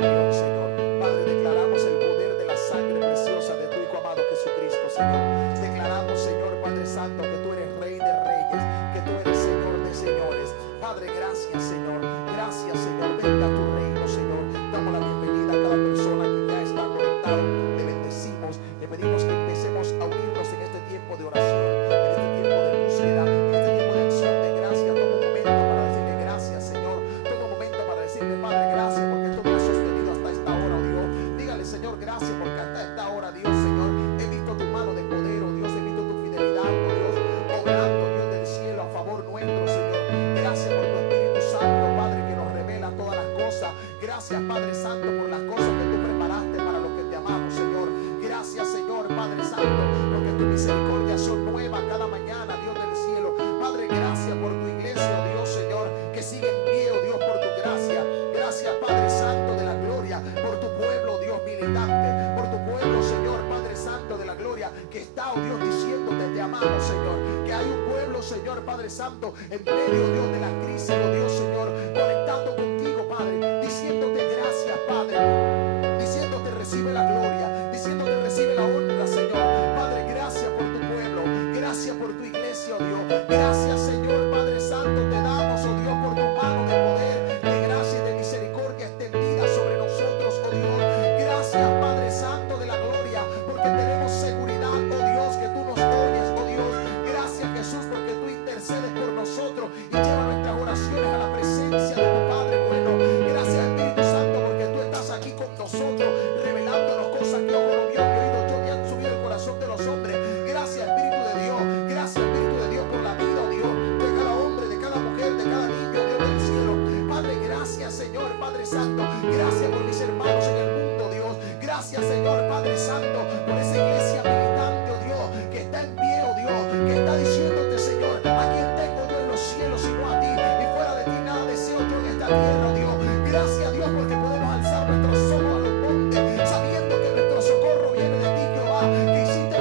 reunión, Señor. Padre, declaramos el poder de la sangre preciosa de tu Hijo amado Jesucristo, Señor. Declaramos, Señor Padre Santo, que tú eres Rey de Reyes, que tú eres Señor de Señores. Padre, gracias, Señor. Gracias, Señor. Venga a tu reino, Señor. Damos la bienvenida a cada persona que ya está conectada. Te bendecimos. Le pedimos que empecemos a unirnos en este tiempo de oración, en este tiempo de búsqueda, en este tiempo de acción de gracia. Toma un momento para decirle gracias, Señor. Toma un momento para decirle, Padre, gracias porque tú me has sostenido hasta esta hora, oh Dios. Dígale, Señor, gracias porque hasta esta hora, Dios, Señor, he visto tu mano de poder, oh Dios, he visto tu fidelidad, oh Dios, obrando, Dios del cielo, a favor nuestro, Señor. Gracias por tu Espíritu Santo, Padre, que nos revela todas las cosas. Gracias, Padre Santo, por las cosas que tú preparaste para los que te amamos, Señor. Gracias, Señor, Padre Santo, porque tus misericordias son nuevas cada mañana, Dios del cielo. Padre, gracias por tu iglesia, oh Dios, Señor, que sigue en pie, oh Dios, por tu gracia. Gracias, Padre Santo de la gloria, por tu pueblo, Dios militante, por tu pueblo, Señor, Padre Santo de la gloria, que está, oh Dios, diciéndote, te amamos, Señor. Que hay un pueblo, Señor, Padre Santo, en medio, Dios, de la crisis, oh Dios, Señor, conectando contigo, Padre, diciéndote gracias, Padre, diciéndote recibe la gloria, diciéndote recibe la honra, Señor. Padre, gracias por tu pueblo, gracias por tu iglesia, oh Dios. Gracias, Señor, Padre Santo, te damos, oh Dios, por tu mano de poder, de gracia y de misericordia extendida sobre nosotros, oh Dios. Gracias, Padre Santo de la gloria, porque tenemos seguridad, oh Dios, que tú nos oyes, oh Dios. Gracias, Jesús, porque tú intercedes por nosotros y llevas nuestras oraciones a la presencia de tu Padre bueno. Gracias, Espíritu Santo, porque tú estás aquí con nosotros, revelándonos cosas que ojo no vio, que oído yo, que han subido el corazón de los hombres. Gracias, Espíritu de Dios. Gracias, Espíritu de Dios, por la vida, oh Dios, de cada hombre, de cada mujer, de cada niño, Dios del cielo. Padre, gracias, Señor, Padre Santo. Gracias por mis hermanos en el mundo, Dios. Gracias, Señor, Padre Santo, por esa iglesia militante, oh Dios, que está en pie, oh Dios, que está diciéndote, Señor, a quien tengo yo en los cielos, sino a ti, y fuera de ti nada deseo yo en esta tierra, oh Dios. Gracias, Dios, porque podemos alzar nuestros ojos a los montes, sabiendo que nuestro socorro viene de ti, Jehová, que hiciste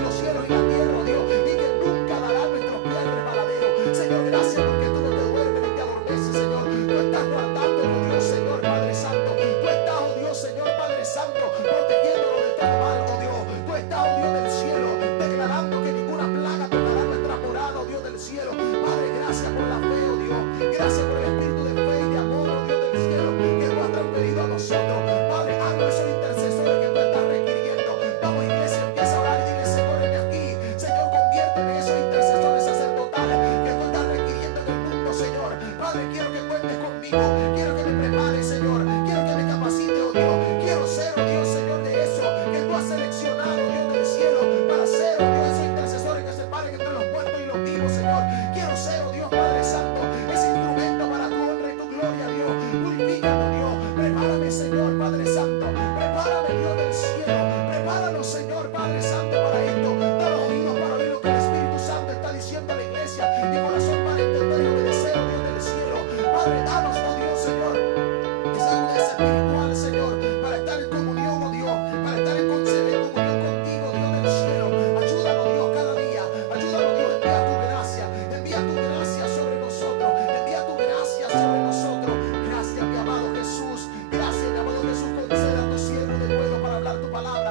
los cielos y la tierra, oh Dios, y que nunca dará nuestros pies al resbaladero. Señor, gracias porque tú no te duermes ni te adormeces, Señor. Tú estás guardando, oh Dios, Señor, Padre Santo. Tú estás, oh Dios, Señor, Padre Santo, protegiéndolo de todo mal, oh Dios. Tú estás, oh Dios del cielo, declarando que ninguna plaga tocará nuestra morada, oh Dios del cielo. Padre, gracias por la fe, oh Dios. Gracias por el espíritu de fe y de amor, oh Dios del cielo, que tú has transferido a nosotros. Padre, haznos esos intercesores que tú estás requiriendo. Vamos, iglesia, empieza a orar y dile, Señor, ven aquí. Señor, conviérteme en esos intercesores sacerdotales que tú estás requiriendo en el mundo, Señor. Padre, quiero que cuentes conmigo. Quiero que me prepares, Señor. Quiero que me capacite, oh Dios. Quiero ser, oh Dios, Señor, de eso que tú has seleccionado, Dios del cielo, para ser, oh Dios, esos intercesores que se paren entre los muertos y los vivos, Señor. Quiero ser, oh Dios, Padre Santo, ese instrumento para tu honra y tu gloria, Dios. Purifícame, oh Dios. Prepárame, Señor, Padre Santo. Prepárame, Dios del cielo. Prepáranos, Señor, Padre Santo, para esto. Danos oídos para oír lo que el Espíritu Santo está diciendo a la iglesia y corazón para entender y obedecer, oh Dios del cielo. Padre, danos, oh Dios, Señor, esa agudeza espiritual, Señor, para estar en comunión, oh Dios, para estar en comunión contigo, Dios del cielo. Ayúdanos, Dios, cada día. Ayúdanos, Dios, envía tu gracia. Envía tu gracia sobre nosotros. Envía tu gracia sobre nosotros. Gracias, mi amado Jesús. Gracias, mi amado Jesús. Concédanos, siervo de nuevo, para hablar tu palabra.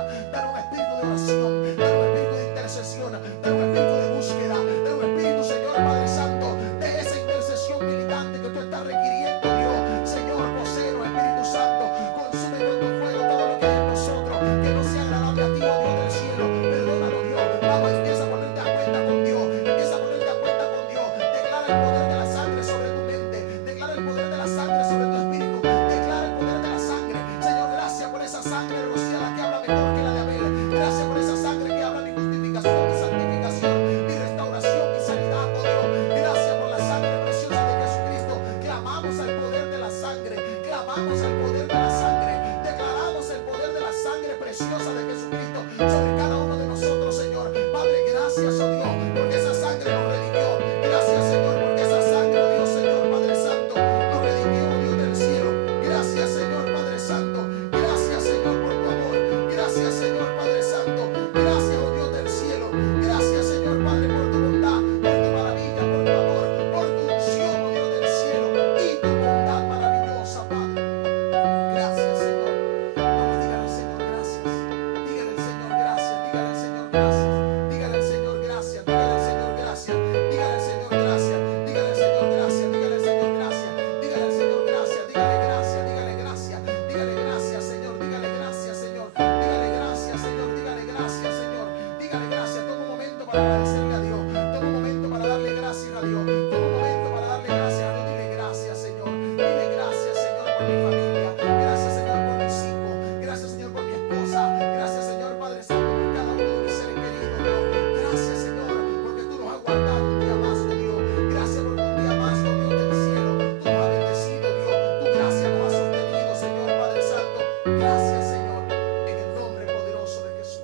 Gracias, Señor, en el nombre poderoso de Jesús.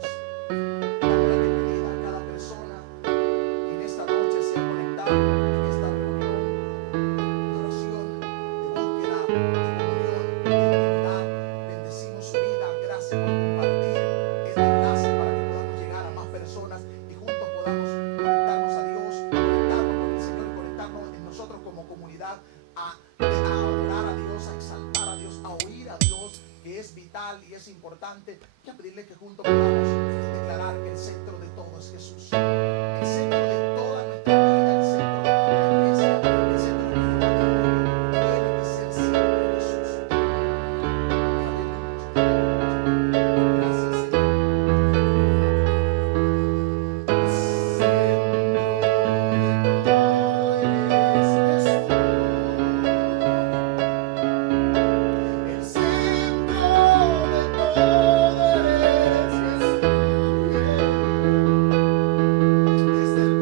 Damos la bienvenida a cada persona que en esta noche se ha conectado en esta reunión de oración, de búsqueda, de comunión, de intimidad. Bendecimos su vida. Gracias por compartir este enlace para que podamos llegar a más personas y juntos podamos conectarnos a Dios, conectarnos con el Señor y conectarnos en nosotros como comunidad a adorar a Dios, a exaltar a Dios, a oír a Dios, que es vital y es importante. Y a pedirle que juntos podamos declarar que el centro de todo es Jesús. El centro de toda nuestra vida, el centro de nuestra iglesia, el centro de nuestro matrimonio, tiene que ser siempre Jesús. Aleluya. Gracias, Señor. El centro de todo es Jesús. Desde el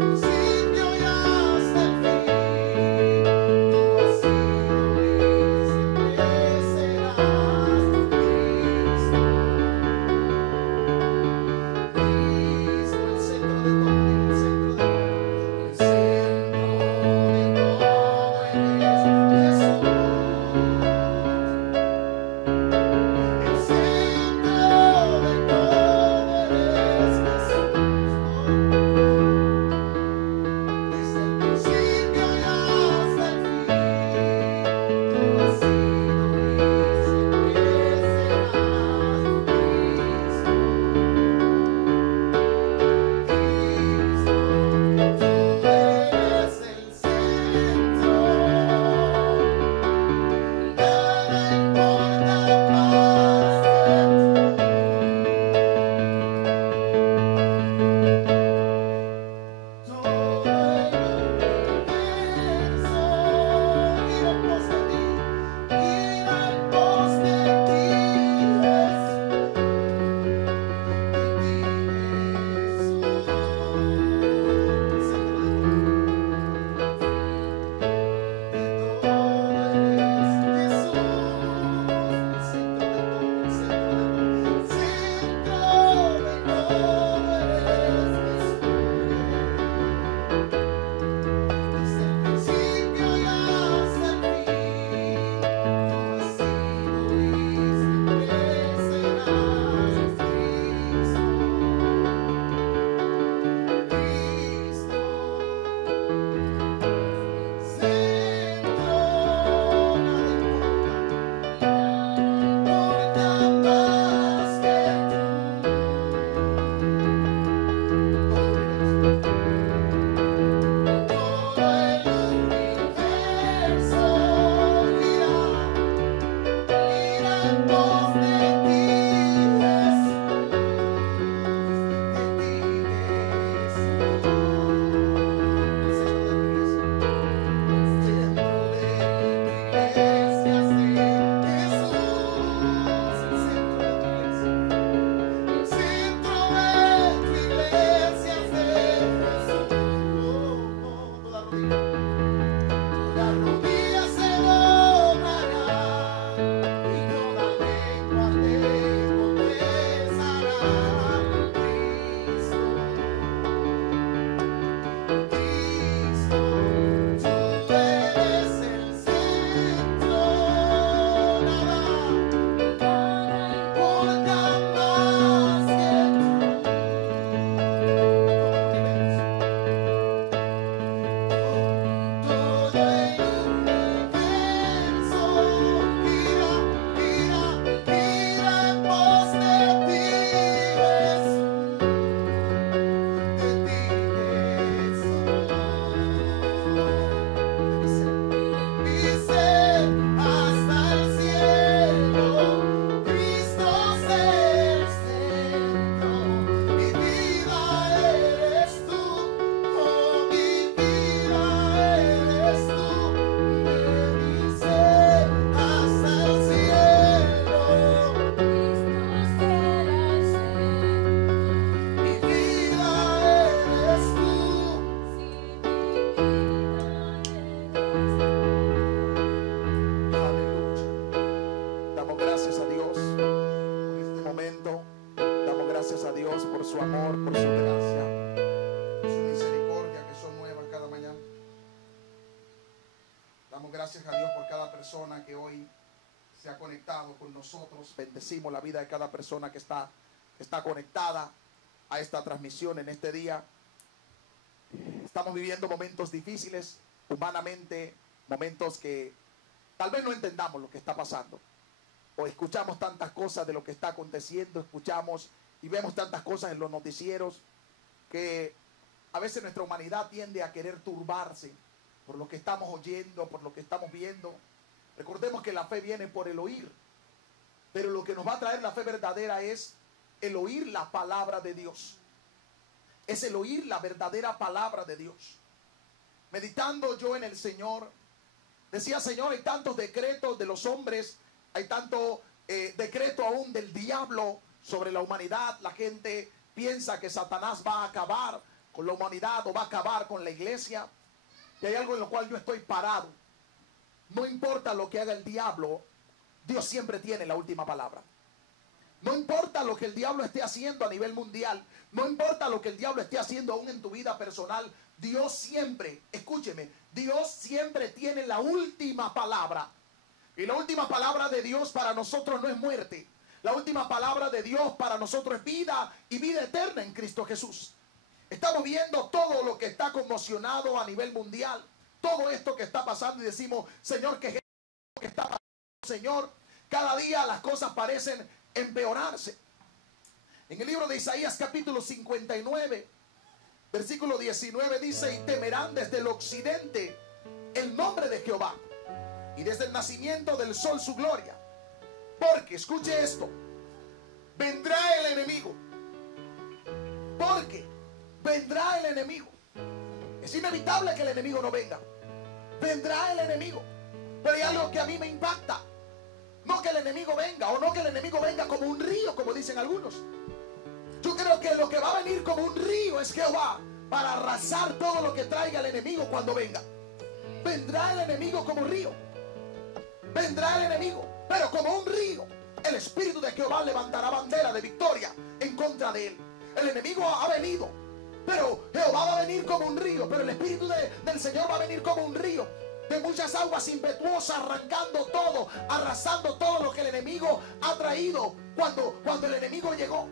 su amor, por su gracia, por su misericordia que son nuevas cada mañana. Damos gracias a Dios por cada persona que hoy se ha conectado con nosotros. Bendecimos la vida de cada persona que está conectada a esta transmisión en este día. Estamos viviendo momentos difíciles, humanamente, momentos que tal vez no entendamos lo que está pasando. O escuchamos tantas cosas de lo que está aconteciendo, escuchamos y vemos tantas cosas en los noticieros que a veces nuestra humanidad tiende a querer turbarse por lo que estamos oyendo, por lo que estamos viendo. Recordemos que la fe viene por el oír, pero lo que nos va a traer la fe verdadera es el oír la palabra de Dios. Es el oír la verdadera palabra de Dios. Meditando yo en el Señor, decía: Señor, hay tantos decretos de los hombres, hay tanto decreto aún del diablo sobre la humanidad. La gente piensa que Satanás va a acabar con la humanidad o va a acabar con la iglesia. Y hay algo en lo cual yo estoy parado. No importa lo que haga el diablo, Dios siempre tiene la última palabra. No importa lo que el diablo esté haciendo a nivel mundial, no importa lo que el diablo esté haciendo aún en tu vida personal, Dios siempre, escúcheme, Dios siempre tiene la última palabra. Y la última palabra de Dios para nosotros no es muerte. La última palabra de Dios para nosotros es vida y vida eterna en Cristo Jesús. Estamos viendo todo lo que está conmocionado a nivel mundial, todo esto que está pasando, y decimos: Señor, ¿qué es lo que está pasando? Señor, cada día las cosas parecen empeorarse. En el libro de Isaías capítulo 59 versículo 19 dice: y temerán desde el occidente el nombre de Jehová, y desde el nacimiento del sol su gloria. Porque, escuche esto, vendrá el enemigo. Porque vendrá el enemigo. Es inevitable que el enemigo no venga. Vendrá el enemigo. Pero hay algo que a mí me impacta. No que el enemigo venga, o no que el enemigo venga como un río, como dicen algunos. Yo creo que lo que va a venir como un río es Jehová, para arrasar todo lo que traiga el enemigo cuando venga. Vendrá el enemigo como río. Vendrá el enemigo, pero como un río. El Espíritu de Jehová levantará bandera de victoria en contra de él. El enemigo ha venido, pero Jehová va a venir como un río. Pero el Espíritu del Señor va a venir como un río de muchas aguas impetuosas, arrancando todo, arrasando todo lo que el enemigo ha traído cuando el enemigo llegó.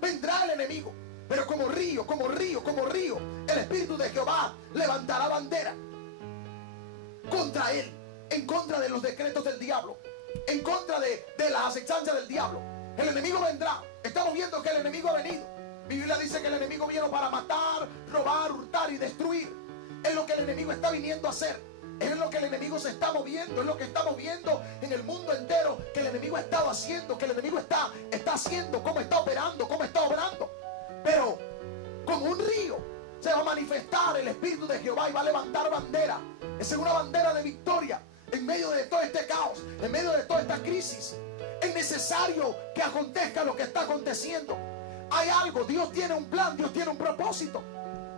Vendrá el enemigo, pero como río, como río, como río. El Espíritu de Jehová levantará bandera contra él, en contra de los decretos del diablo, en contra de las acechanzas del diablo. El enemigo vendrá. Estamos viendo que el enemigo ha venido. Mi Biblia dice que el enemigo vino para matar, robar, hurtar y destruir. Es lo que el enemigo está viniendo a hacer. Es lo que el enemigo se está moviendo. Es lo que estamos viendo en el mundo entero, que el enemigo ha estado haciendo, que el enemigo está haciendo, cómo está operando, cómo está obrando. Pero como un río se va a manifestar el Espíritu de Jehová y va a levantar bandera. Es una bandera de victoria en medio de todo este caos, en medio de toda esta crisis. Es necesario que acontezca lo que está aconteciendo. Hay algo, Dios tiene un plan, Dios tiene un propósito.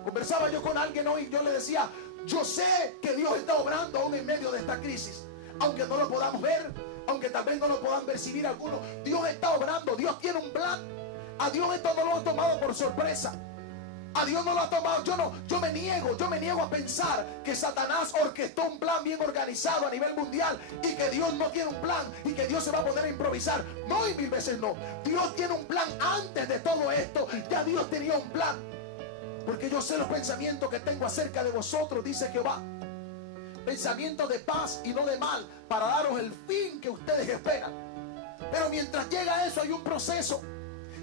Conversaba yo con alguien hoy y yo le decía: yo sé que Dios está obrando aún en medio de esta crisis, aunque no lo podamos ver, aunque tal vez no lo puedan percibir algunos. Dios está obrando, Dios tiene un plan. A Dios esto no lo ha tomado por sorpresa. A Dios no lo ha tomado. Yo me niego a pensar que Satanás orquestó un plan bien organizado a nivel mundial y que Dios no tiene un plan y que Dios se va a poner a improvisar. No, y mil veces no. Dios tiene un plan antes de todo esto. Ya Dios tenía un plan. Porque yo sé los pensamientos que tengo acerca de vosotros, dice Jehová. Pensamientos de paz y no de mal, para daros el fin que ustedes esperan. Pero mientras llega eso hay un proceso.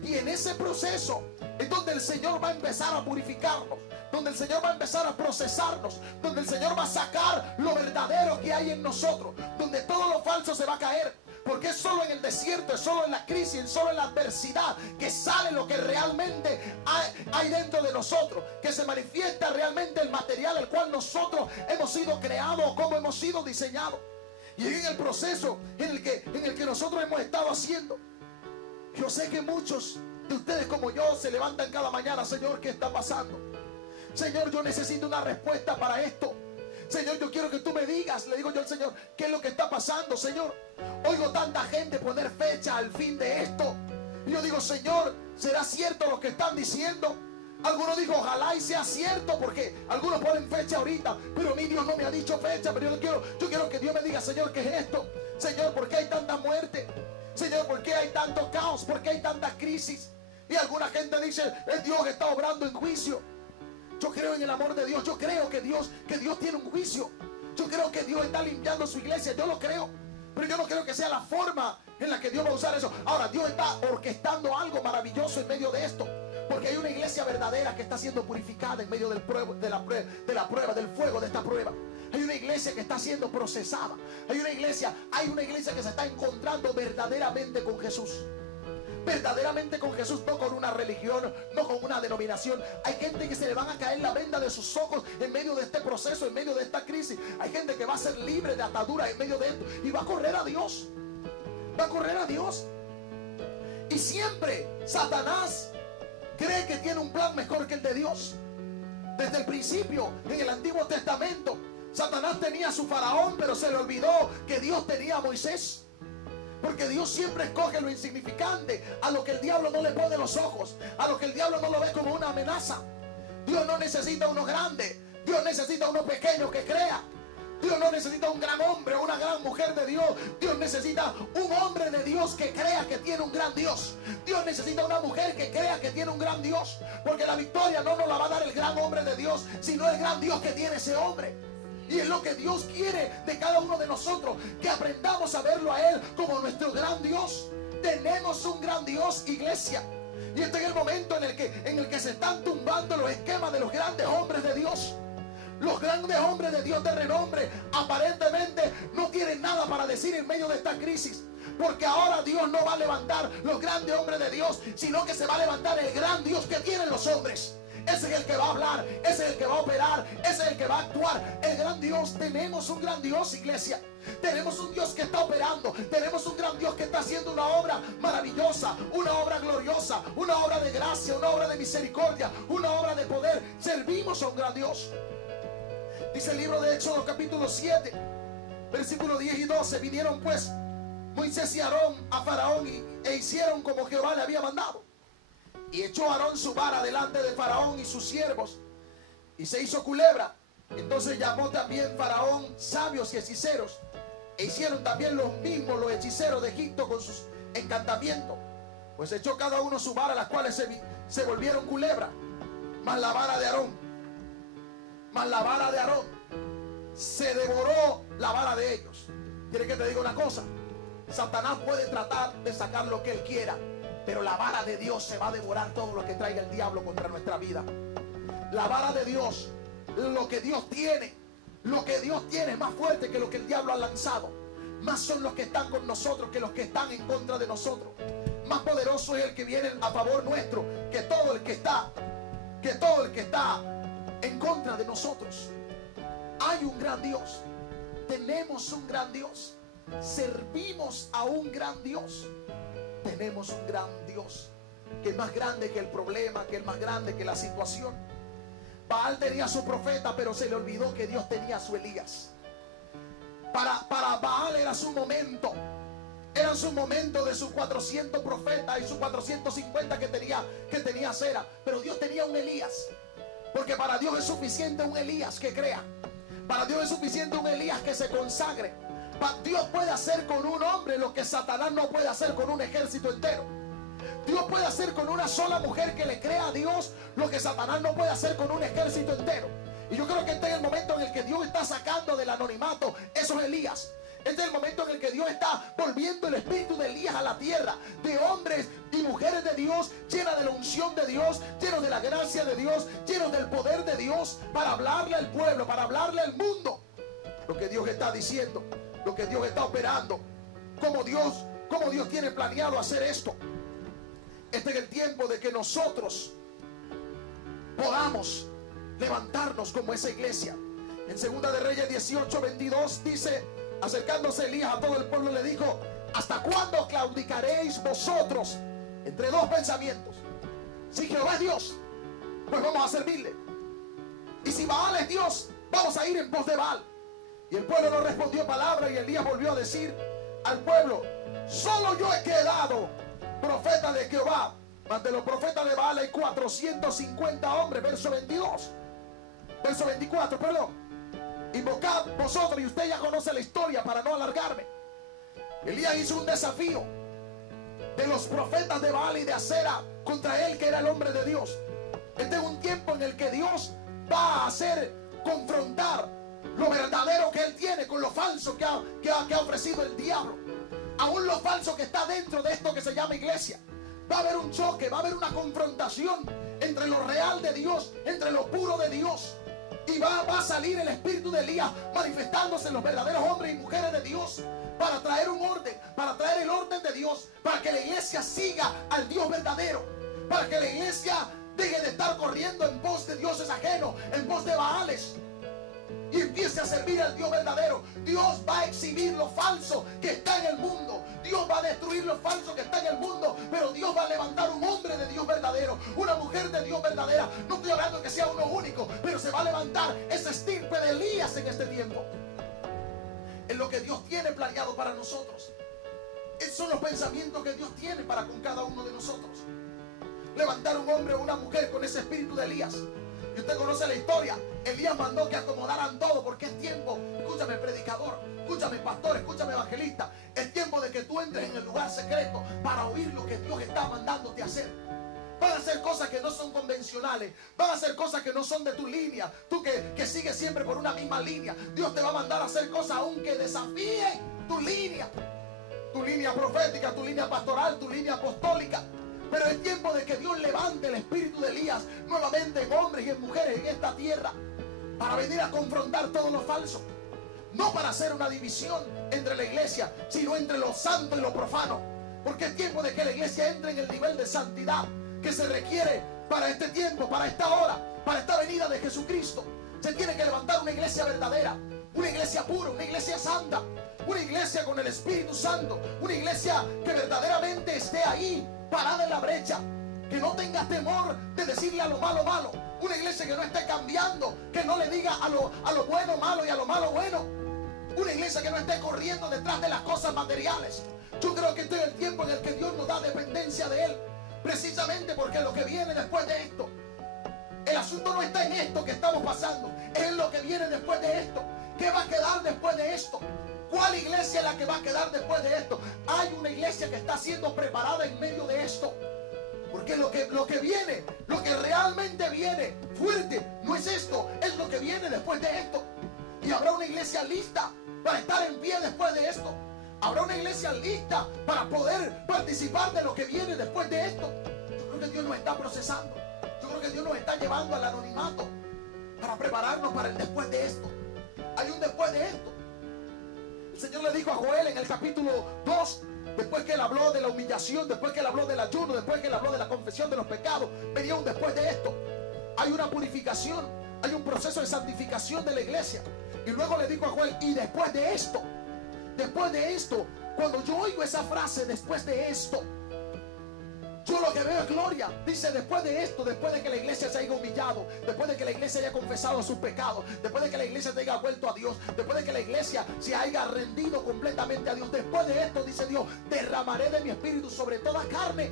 Y en ese proceso es donde el Señor va a empezar a purificarnos, donde el Señor va a empezar a procesarnos, donde el Señor va a sacar lo verdadero que hay en nosotros, donde todo lo falso se va a caer. Porque es solo en el desierto, es solo en la crisis, es solo en la adversidad que sale lo que realmente hay dentro de nosotros, que se manifiesta realmente el material el cual nosotros hemos sido creados, como hemos sido diseñados. Y en el proceso en el que nosotros hemos estado haciendo. Yo sé que muchos de ustedes como yo se levantan cada mañana: Señor, ¿qué está pasando? Señor, yo necesito una respuesta para esto. Señor, yo quiero que tú me digas. Le digo yo al Señor: ¿qué es lo que está pasando, Señor? Oigo tanta gente poner fecha al fin de esto. Y Y yo digo, Señor, ¿será cierto lo que están diciendo? Algunos dijo, ojalá y sea cierto, porque algunos ponen fecha ahorita, pero mi Dios no me ha dicho fecha. Pero yo quiero que Dios me diga, Señor, ¿qué es esto? Señor, ¿por qué hay tanta muerte? Señor, ¿por qué hay tanto caos? ¿Por qué hay tanta crisis? Y alguna gente dice, el Dios está obrando en juicio. Yo creo en el amor de Dios. Yo creo que Dios tiene un juicio. Yo creo que Dios está limpiando su iglesia. Yo lo creo. Pero yo no creo que sea la forma en la que Dios va a usar eso. Ahora, Dios está orquestando algo maravilloso en medio de esto. Porque hay una iglesia verdadera que está siendo purificada en medio del de la prueba, del fuego de esta prueba. Hay una iglesia que está siendo procesada. Hay una iglesia que se está encontrando verdaderamente con Jesús. Verdaderamente con Jesús, no con una religión, no con una denominación. Hay gente que se le van a caer la venda de sus ojos en medio de este proceso, en medio de esta crisis. Hay gente que va a ser libre de atadura en medio de esto y va a correr a Dios. Va a correr a Dios. Y siempre Satanás cree que tiene un plan mejor que el de Dios. Desde el principio, en el Antiguo Testamento, Satanás tenía a su faraón, pero se le olvidó que Dios tenía a Moisés. Porque Dios siempre escoge lo insignificante, a lo que el diablo no le pone los ojos, a lo que el diablo no lo ve como una amenaza. Dios no necesita uno grande, Dios necesita uno pequeño que crea. Dios no necesita un gran hombre o una gran mujer de Dios. Dios necesita un hombre de Dios que crea que tiene un gran Dios. Dios necesita una mujer que crea que tiene un gran Dios. Porque la victoria no nos la va a dar el gran hombre de Dios, sino el gran Dios que tiene ese hombre. Y es lo que Dios quiere de cada uno de nosotros, que aprendamos a verlo a Él como nuestro gran Dios. Tenemos un gran Dios, iglesia. Y este es el momento en el que se están tumbando los esquemas de los grandes hombres de Dios. Los grandes hombres de Dios de renombre aparentemente no tienen nada para decir en medio de esta crisis. Porque ahora Dios no va a levantar los grandes hombres de Dios, sino que se va a levantar el gran Dios que tienen los hombres. Ese es el que va a hablar, ese es el que va a operar, ese es el que va a actuar. El gran Dios, tenemos un gran Dios, iglesia. Tenemos un Dios que está operando. Tenemos un gran Dios que está haciendo una obra maravillosa, una obra gloriosa, una obra de gracia, una obra de misericordia, una obra de poder. Servimos a un gran Dios. Dice el libro de Éxodo capítulo 7, versículos 10 y 12. Vinieron pues Moisés y Aarón a Faraón e hicieron como Jehová le había mandado. Y echó Aarón su vara delante de Faraón y sus siervos, y se hizo culebra. Entonces llamó también Faraón sabios y hechiceros, e hicieron también los mismos los hechiceros de Egipto con sus encantamientos. Pues echó cada uno su vara, las cuales se volvieron culebra. Mas la vara de Aarón se devoró la vara de ellos. ¿Quiere que te diga una cosa? Satanás puede tratar de sacar lo que él quiera, pero la vara de Dios se va a devorar todo lo que traiga el diablo contra nuestra vida. La vara de Dios, lo que Dios tiene es más fuerte que lo que el diablo ha lanzado. Más son los que están con nosotros que los que están en contra de nosotros. Más poderoso es el que viene a favor nuestro que todo el que está en contra de nosotros. Hay un gran Dios. Tenemos un gran Dios. Servimos a un gran Dios. Tenemos un gran Dios que es más grande que el problema, que es más grande que la situación. Baal tenía a su profeta, pero se le olvidó que Dios tenía a su Elías. Para Baal era su momento. Era su momento de sus 400 profetas y sus 450 que tenía Sera. Pero Dios tenía un Elías. Porque para Dios es suficiente un Elías que crea. Para Dios es suficiente un Elías que se consagre. Dios puede hacer con un hombre lo que Satanás no puede hacer con un ejército entero. Dios puede hacer con una sola mujer que le crea a Dios lo que Satanás no puede hacer con un ejército entero. Y yo creo que este es el momento en el que Dios está sacando del anonimato esos Elías. Este es el momento en el que Dios está volviendo el espíritu de Elías a la tierra, de hombres y mujeres de Dios, llenos de la unción de Dios, llenos de la gracia de Dios, llenos del poder de Dios, para hablarle al pueblo, para hablarle al mundo lo que Dios está diciendo, lo que Dios está operando, cómo Dios tiene planeado hacer esto. Este es el tiempo de que nosotros podamos levantarnos como esa iglesia. En 2 de Reyes 18:22 dice: acercándose Elías a todo el pueblo le dijo: ¿hasta cuándo claudicaréis vosotros entre dos pensamientos? Si Jehová es Dios, pues vamos a servirle, y si Baal es Dios, vamos a ir en pos de Baal. Y el pueblo no respondió palabra, y Elías volvió a decir al pueblo: solo yo he quedado profeta de de Jehová, mas de los profetas de Baal hay 450 hombres. Verso 22. Verso 24, perdón. Invocad vosotros, y usted ya conoce la historia para no alargarme. Elías hizo un desafío de los profetas de Baal y de Acera contra él, que era el hombre de Dios. Este es un tiempo en el que Dios va a hacer confrontar lo verdadero que él tiene con lo falso que ha ofrecido el diablo. Aún lo falso que está dentro de esto que se llama iglesia. Va a haber un choque, va a haber una confrontación entre lo real de Dios, entre lo puro de Dios. Y va a salir el espíritu de Elías manifestándose en los verdaderos hombres y mujeres de Dios, para traer un orden, para traer el orden de Dios, para que la iglesia siga al Dios verdadero, para que la iglesia deje de estar corriendo en pos de dioses ajenos, en pos de Baales, y empiece a servir al Dios verdadero. Dios va a exhibir lo falso que está en el mundo. Dios va a destruir lo falso que está en el mundo, pero Dios va a levantar un hombre de Dios verdadero, una mujer de Dios verdadera. No estoy hablando de que sea uno único, pero se va a levantar esa estirpe de Elías en este tiempo. Es lo que Dios tiene planeado para nosotros. Esos son los pensamientos que Dios tiene para con cada uno de nosotros. Levantar un hombre o una mujer con ese espíritu de Elías. Y usted conoce la historia. Elías mandó que acomodaran todo, porque es tiempo, escúchame predicador, escúchame pastor, escúchame evangelista, es tiempo de que tú entres en el lugar secreto para oír lo que Dios está mandándote a hacer. Van a hacer cosas que no son convencionales, van a hacer cosas que no son de tu línea. Tú que sigues siempre por una misma línea, Dios te va a mandar a hacer cosas aún que desafíen tu línea profética, tu línea pastoral, tu línea apostólica. Pero es tiempo de que Dios levante el espíritu de Elías nuevamente en hombres y en mujeres en esta tierra, para venir a confrontar todo lo falso. No para hacer una división entre la iglesia, sino entre lo santo y lo profano. Porque es tiempo de que la iglesia entre en el nivel de santidad que se requiere para este tiempo, para esta hora, para esta venida de Jesucristo. Se tiene que levantar una iglesia verdadera, una iglesia pura, una iglesia santa, una iglesia con el Espíritu Santo, una iglesia que verdaderamente esté ahí, parada en la brecha, que no tenga temor de decirle a lo malo malo. Una iglesia que no esté cambiando, que no le diga a lo bueno malo y a lo malo bueno. Una iglesia que no esté corriendo detrás de las cosas materiales. Yo creo que este es el tiempo en el que Dios nos da dependencia de Él, precisamente porque lo que viene después de esto, el asunto no está en esto que estamos pasando, es en lo que viene después de esto. ¿Qué va a quedar después de esto? ¿Cuál iglesia es la que va a quedar después de esto? Hay una iglesia que está siendo preparada en medio de esto. Porque lo que viene, lo que realmente viene fuerte, no es esto, es lo que viene después de esto. Y habrá una iglesia lista para estar en pie después de esto. Habrá una iglesia lista para poder participar de lo que viene después de esto. Yo creo que Dios nos está procesando. Yo creo que Dios nos está llevando al anonimato para prepararnos para el después de esto. Hay un después de esto. El Señor le dijo a Joel en el capítulo 2, después que él habló de la humillación, después que él habló del ayuno, después que él habló de la confesión de los pecados, venía un después de esto. Hay una purificación, hay un proceso de santificación de la iglesia. Y luego le dijo a Joel, y después de esto, cuando yo oigo esa frase, después de esto, yo lo que veo es gloria. Dice, después de esto, después de que la iglesia se haya humillado, después de que la iglesia haya confesado sus pecados, después de que la iglesia se haya vuelto a Dios, después de que la iglesia se haya rendido completamente a Dios, después de esto, dice Dios, derramaré de mi espíritu sobre toda carne.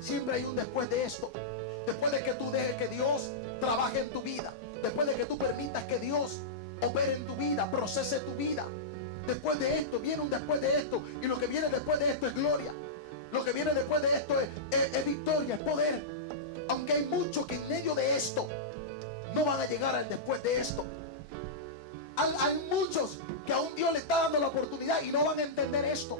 Siempre hay un después de esto. Después de que tú dejes que Dios trabaje en tu vida, después de que tú permitas que Dios opere en tu vida, procese tu vida, después de esto viene un después de esto. Y lo que viene después de esto es gloria. Lo que viene después de esto es victoria, es poder. Aunque hay muchos que en medio de esto no van a llegar al después de esto. Hay muchos que aún Dios le está dando la oportunidad y no van a entender esto.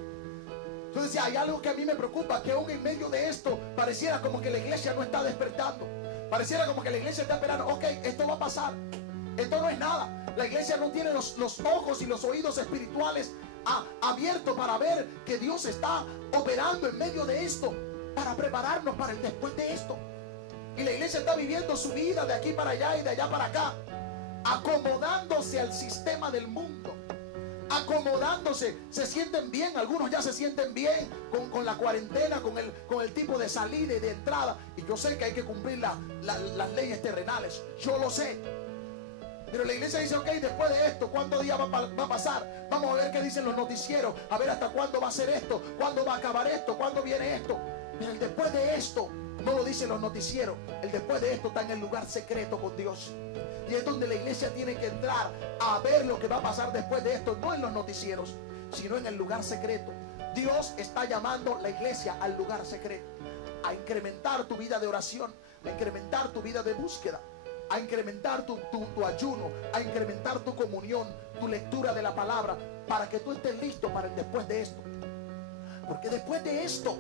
Entonces hay algo que a mí me preocupa, que aún en medio de esto pareciera como que la iglesia no está despertando. Pareciera como que la iglesia está esperando, ok, esto va a pasar. Esto no es nada. La iglesia no tiene los ojos y los oídos espirituales abiertos para ver que Dios está operando en medio de esto, para prepararnos para el después de esto. Y la iglesia está viviendo su vida de aquí para allá y de allá para acá, acomodándose al sistema del mundo, acomodándose. Se sienten bien, algunos ya se sienten bien con la cuarentena, con el tipo de salida y de entrada. Y yo sé que hay que cumplir las leyes terrenales, yo lo sé. Pero la iglesia dice, ok, después de esto, ¿cuántos días va a pasar? Vamos a ver qué dicen los noticieros, a ver hasta cuándo va a ser esto, cuándo va a acabar esto, cuándo viene esto. Pero el después esto no lo dicen los noticieros. El después de esto está en el lugar secreto con Dios. Y es donde la iglesia tiene que entrar a ver lo que va a pasar después de esto. No en los noticieros, sino en el lugar secreto. Dios está llamando a la iglesia al lugar secreto, a incrementar tu vida de oración, a incrementar tu vida de búsqueda, a incrementar tu ayuno, a incrementar tu comunión, tu lectura de la palabra, para que tú estés listo para el después de esto. Porque después de esto,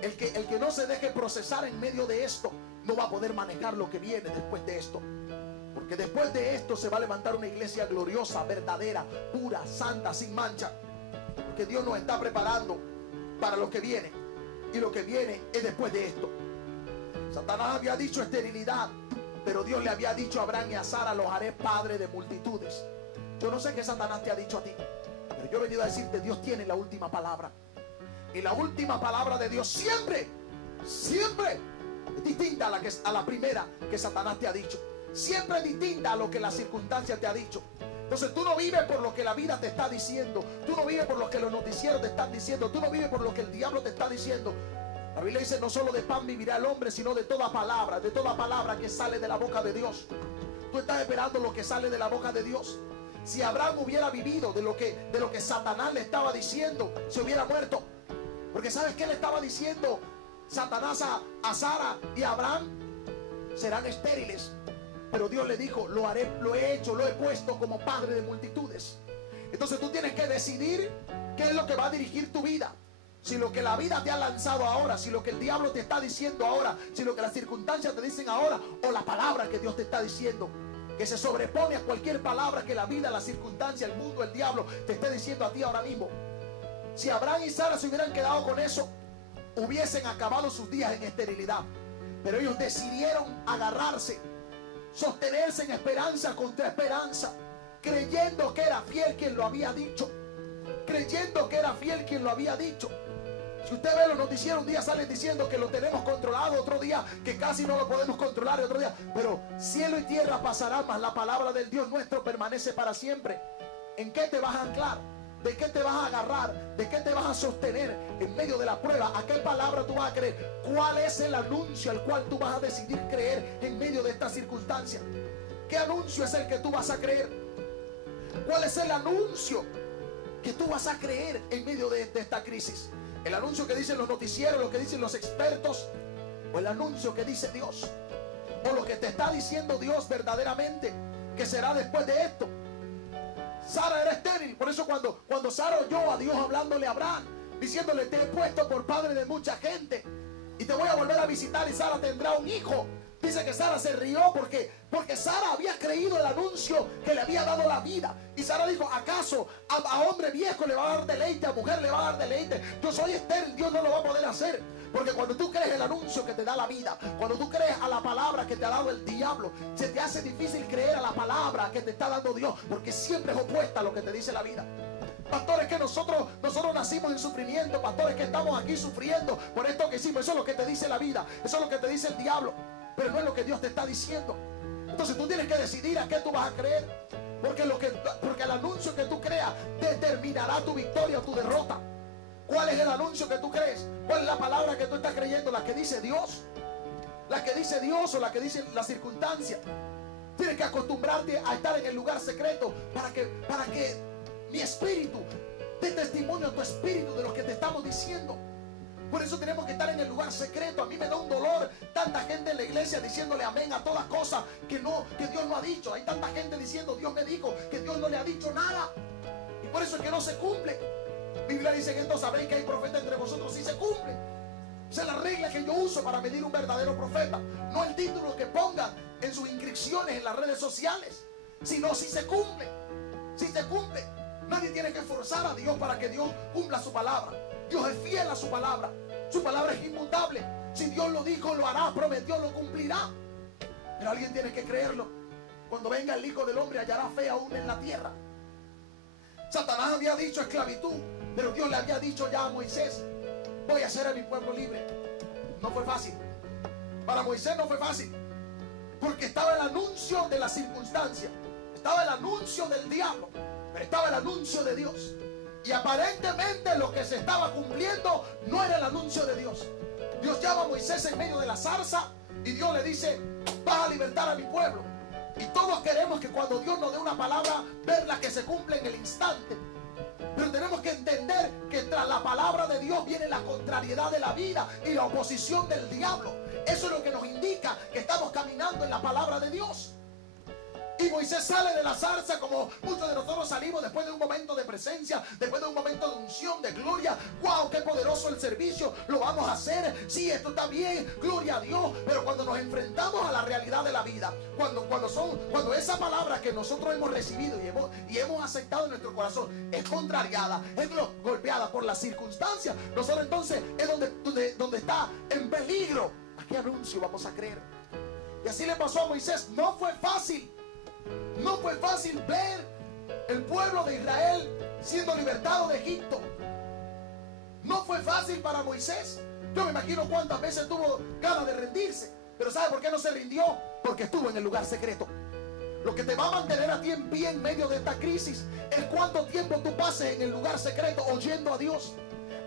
el que no se deje procesar en medio de esto, no va a poder manejar lo que viene después de esto. Porque después de esto se va a levantar una iglesia gloriosa, verdadera, pura, santa, sin mancha. Porque Dios nos está preparando para lo que viene. Y lo que viene es después de esto. Satanás había dicho esterilidad, pero Dios le había dicho a Abraham y a Sara: los haré padre de multitudes. Yo no sé qué Satanás te ha dicho a ti, pero yo he venido a decirte: Dios tiene la última palabra. Y la última palabra de Dios siempre es distinta a la primera que Satanás te ha dicho. Siempre es distinta a lo que la circunstancia te ha dicho. Entonces tú no vives por lo que la vida te está diciendo. Tú no vives por lo que los noticieros te están diciendo. Tú no vives por lo que el diablo te está diciendo. La Biblia dice: no solo de pan vivirá el hombre, sino de toda palabra que sale de la boca de Dios. Tú estás esperando lo que sale de la boca de Dios. Si Abraham hubiera vivido de lo que Satanás le estaba diciendo, se hubiera muerto. Porque ¿sabes qué le estaba diciendo Satanás a Sara y a Abraham? Serán estériles. Pero Dios le dijo: lo he puesto como padre de multitudes. Entonces tú tienes que decidir qué es lo que va a dirigir tu vida. Si lo que la vida te ha lanzado ahora, si lo que el diablo te está diciendo ahora, si lo que las circunstancias te dicen ahora, o la palabra que Dios te está diciendo, que se sobrepone a cualquier palabra que la vida, la circunstancia, el mundo, el diablo te esté diciendo a ti ahora mismo. Si Abraham y Sara se hubieran quedado con eso, hubiesen acabado sus días en esterilidad. Pero ellos decidieron agarrarse, sostenerse en esperanza contra esperanza, creyendo que era fiel quien lo había dicho. Creyendo que era fiel quien lo había dicho. Si usted ve los noticieros, un día salen diciendo que lo tenemos controlado, otro día que casi no lo podemos controlar, otro día. Pero cielo y tierra pasarán, mas la palabra del Dios nuestro permanece para siempre. ¿En qué te vas a anclar? ¿De qué te vas a agarrar? ¿De qué te vas a sostener en medio de la prueba? ¿A qué palabra tú vas a creer? ¿Cuál es el anuncio al cual tú vas a decidir creer en medio de esta circunstancia? ¿Qué anuncio es el que tú vas a creer? ¿Cuál es el anuncio que tú vas a creer en medio de esta crisis? ¿El anuncio que dicen los noticieros, lo que dicen los expertos, o el anuncio que dice Dios, o lo que te está diciendo Dios verdaderamente que será después de esto? Sara era estéril. Por eso cuando Sara oyó a Dios hablándole a Abraham, diciéndole: te he puesto por padre de mucha gente y te voy a volver a visitar y Sara tendrá un hijo, dice que Sara se rió porque Sara había creído el anuncio que le había dado la vida. Y Sara dijo: ¿acaso a hombre viejo le va a dar deleite, a mujer le va a dar deleite? Yo soy estéril, Dios no lo va a poder hacer. Porque cuando tú crees el anuncio que te da la vida, cuando tú crees a la palabra que te ha dado el diablo, se te hace difícil creer a la palabra que te está dando Dios, porque siempre es opuesta a lo que te dice la vida. Pastores, que nosotros nacimos en sufrimiento. Pastores, que estamos aquí sufriendo por esto que hicimos. Eso es lo que te dice la vida, eso es lo que te dice el diablo, pero no es lo que Dios te está diciendo. Entonces tú tienes que decidir a qué tú vas a creer, porque el anuncio que tú creas determinará tu victoria o tu derrota. ¿Cuál es el anuncio que tú crees? ¿Cuál es la palabra que tú estás creyendo? ¿La que dice Dios? ¿La que dice Dios o la que dice la circunstancia? Tienes que acostumbrarte a estar en el lugar secreto para que mi espíritu dé testimonio a tu espíritu de lo que te estamos diciendo. Por eso tenemos que estar en el lugar secreto. A mí me da un dolor tanta gente en la iglesia diciéndole amén a todas cosas que Dios no ha dicho. Hay tanta gente diciendo: Dios me dijo, que Dios no le ha dicho nada. Y por eso es que no se cumple. La Biblia dice que entonces sabréis que hay profeta entre vosotros si se cumple. Esa es la regla que yo uso para medir un verdadero profeta. No el título que pongan en sus inscripciones en las redes sociales, sino si se cumple. Si se cumple. Nadie tiene que forzar a Dios para que Dios cumpla su palabra. Dios es fiel a su palabra. Su palabra es inmutable. Si Dios lo dijo, lo hará. Prometió, lo cumplirá. Pero alguien tiene que creerlo. Cuando venga el Hijo del Hombre, hallará fe aún en la tierra. Satanás había dicho esclavitud, pero Dios le había dicho ya a Moisés: voy a hacer a mi pueblo libre. No fue fácil. Para Moisés no fue fácil, porque estaba el anuncio de la circunstancia, estaba el anuncio del diablo, pero estaba el anuncio de Dios. Y aparentemente lo que se estaba cumpliendo no era el anuncio de Dios. Dios ya estaba Moisés en medio de la zarza y Dios le dice: vas a libertar a mi pueblo. Y todos queremos que cuando Dios nos dé una palabra, verla que se cumple en el instante. Pero tenemos que entender que tras la palabra de Dios viene la contrariedad de la vida y la oposición del diablo. Eso es lo que nos indica que estamos caminando en la palabra de Dios. Y Moisés sale de la zarza como muchos de nosotros salimos después de un momento de presencia, después de un momento de unción, de gloria. ¡Wow! ¡Qué poderoso el servicio! Lo vamos a hacer. Sí, esto está bien. Gloria a Dios. Pero cuando nos enfrentamos a la realidad de la vida, cuando esa palabra que nosotros hemos recibido y hemos aceptado en nuestro corazón es contrariada, es golpeada por las circunstancias, nosotros entonces es donde está en peligro. ¿A qué anuncio vamos a creer? Y así le pasó a Moisés. No fue fácil. No fue fácil ver el pueblo de Israel siendo libertado de Egipto. No fue fácil para Moisés. Yo me imagino cuántas veces tuvo ganas de rendirse. Pero ¿sabe por qué no se rindió? Porque estuvo en el lugar secreto. Lo que te va a mantener a ti en pie en medio de esta crisis es cuánto tiempo tú pases en el lugar secreto oyendo a Dios.